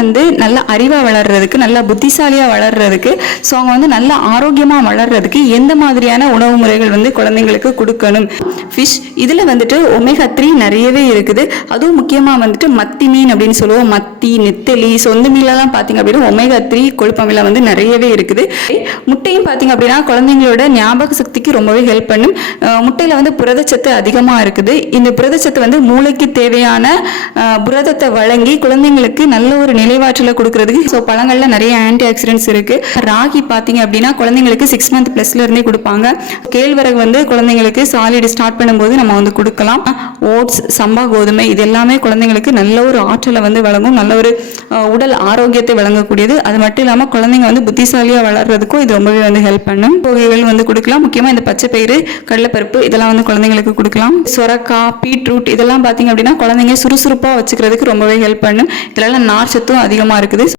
வந்து நல்ல அறிவாக வளர்றதுக்கு, நல்ல புத்திசாலியாக வளர்றதுக்கு, ஸோ அவங்க வந்து நல்ல ஆரோக்கியமாக வளர்றதுக்கு எந்த மாதிரியான உணவு முறைகள் வந்து குழந்தைங்களுக்கு கொடுக்கணும்? ஃபிஷ் இதில் வந்துட்டு ஒமேகா 3 நிறையவே இருக்குது. அதுவும் முக்கியமாக வந்துட்டு மத்தி மீன் அப்படின்னு சொல்லுவோம். மத்தி, நெத்தலி, சொந்த மீன்லாம் பார்த்தீங்க அப்படின்னா ஒமேகா 3 கொழுப்பமிலம் வந்து நிறையவே இருக்குது. முட்டையும் பார்த்தீங்க அப்படின்னா குழந்தைங்களோட ஞாபக சக்திக்கு ரொம்பவே ஹெல்ப் பண்ணும். முட்டையில் வந்து புரதச்சத்து அதிகமாக இருக்குது. இந்த புரதச்சத்து வந்து மூளைக்கு தேவையான புரதத்தை வழங்கி குழந்தைங்களுக்கு நல்ல ஒரு நிலைவாற்றலை கொடுக்கறதுக்கு. ஸோ பழங்களில் நிறைய ஆன்டி ஆக்சிடென்ட்ஸ் இருக்கு. ராகி பார்த்தீங்க அப்படின்னா குழந்தைங்களுக்கு 6 month ப்ளஸ்ல இருந்தே கொடுப்பாங்க. கேழ்வரகு வந்து குழந்தைங்களுக்கு சாலிட் ஸ்டார்ட் பண்ணும்போது நம்ம வந்து கொடுக்கலாம். ஓட்ஸ், சம்பா கோதுமை இது எல்லாமே குழந்தைங்களுக்கு நல்ல ஒரு ஆற்றலை வந்து வழங்கும், நல்ல ஒரு உடல் ஆரோக்கியத்தை வழங்கக்கூடியது. அது மட்டும் இல்லாமல் குழந்தைங்க வந்து புத்திசாலியாக வளர்றதுக்கும் இது ரொம்பவே வந்து ஹெல்ப் பண்ணும். வகைகள் வந்து கொடுக்கலாம். முக்கியமாக இந்த பச்சை பயிறு, கடலைப்பருப்பு இதெல்லாம் வந்து குழந்தைங்களுக்கு கொடுக்கலாம். சொரக்காய், பீட்ரூட் இதெல்லாம் பார்த்தீங்க அப்படின்னா குழந்தைங்க சுறுசுறுப்பாக வச்சுக்கிறதுக்கு ரொம்பவே ஹெல்ப் பண்ணும். இதெல்லாம் நார் சத்தும் அதிகமாக இருக்குது.